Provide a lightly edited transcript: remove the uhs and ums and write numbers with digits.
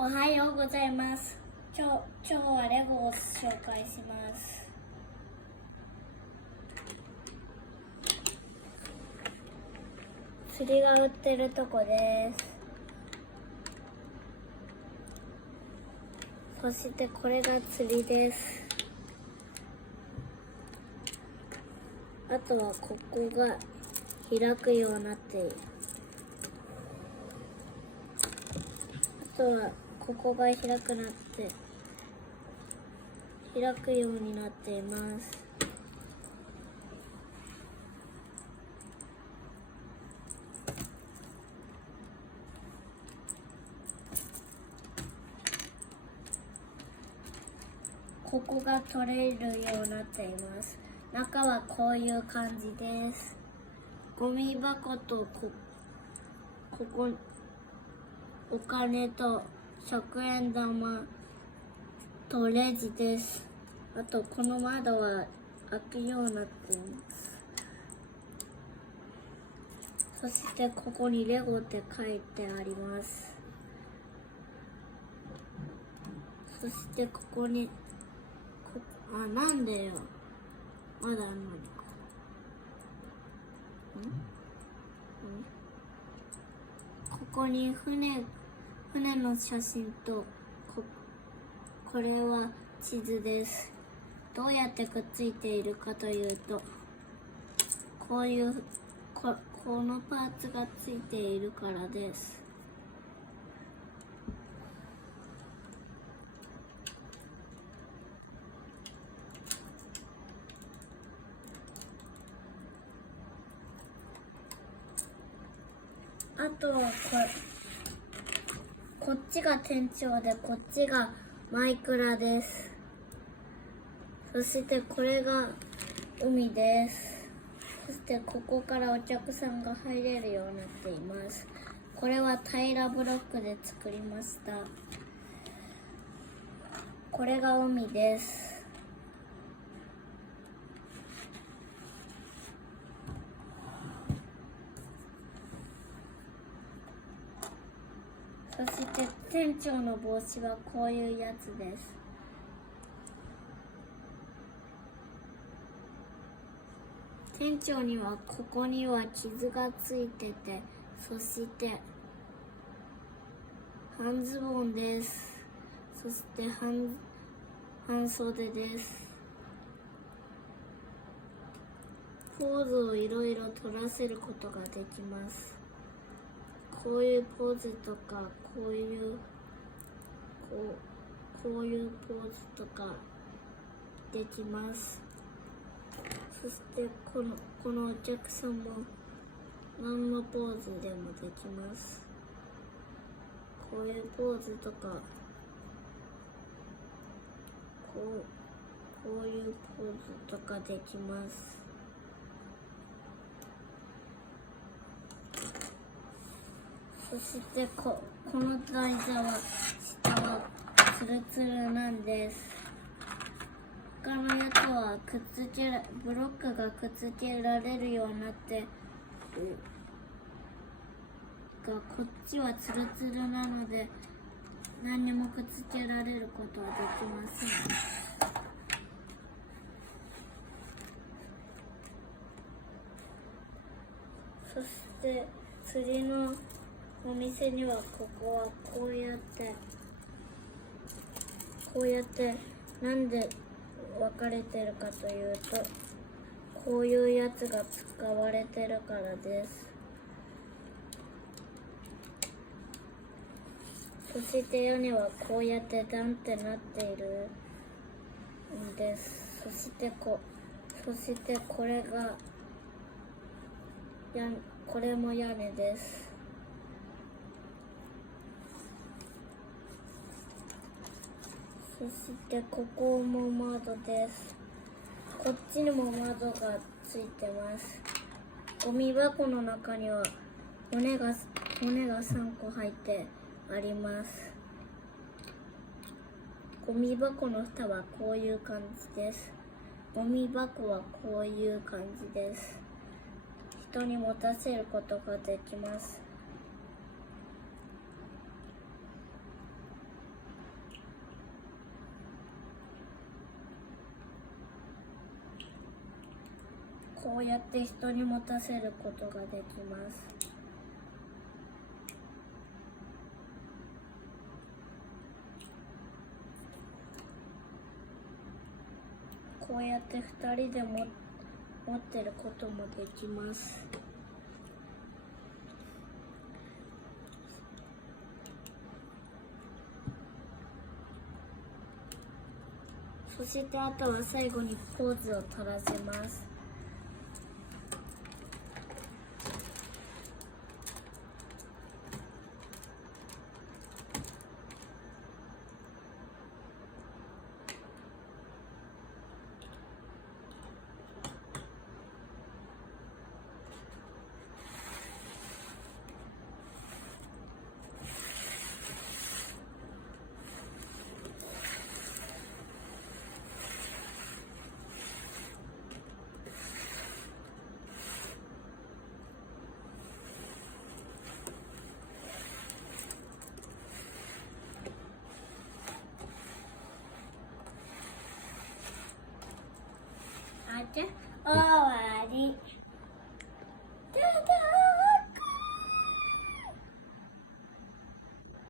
おはようございます。今日はレゴを紹介します。釣りが売ってるとこです。そしてこれが釣りです。あとはここが開くようになっている。あとはここが開くようになっています。ここが取れるようになっています。中はこういう感じです。ゴミ箱とここお金と100円玉とレジです。あとこの窓は開くようになっています。そしてここにレゴって書いてあります。そしてここになんでよ。まだあるのにか。ここに船の写真とこれは地図です。どうやってくっついているかというと、このパーツがついているからです。あとはこっちが店長で、こっちがマイクラです。そしてこれが海です。そしてここからお客さんが入れるようになっています。これは平らブロックで作りました。これが海です。そして店長の帽子はこういうやつです。店長にはここには傷がついてて、そして半ズボンです。そして半袖です。ポーズをいろいろ取らせることができます。こういうポーズとか、こういうポーズとかできます。そしてこのお客さんも何のポーズでもできます。こういうポーズとか、こういうポーズとかできます。そしてこの台座は下はツルツルなんです。他のやつはブロックがくっつけられるようになってこっちはツルツルなので何にもくっつけられることはできません。そして釣りのお店にはここはこうやってなんで分かれてるかというと、こういうやつが使われてるからです。そして屋根はこうやってダンってなっているんです。そしてこれも屋根です。そしてここも窓です。こっちにも窓がついてます。ゴミ箱の中には骨が3個入ってあります。ゴミ箱の蓋はこういう感じです。ゴミ箱はこういう感じです。人に持たせることができます。こうやって人に持たせることができます。こうやって2人で持ってることもできます。そしてあとは最後にポーズを取らせます。じゃあ終わり。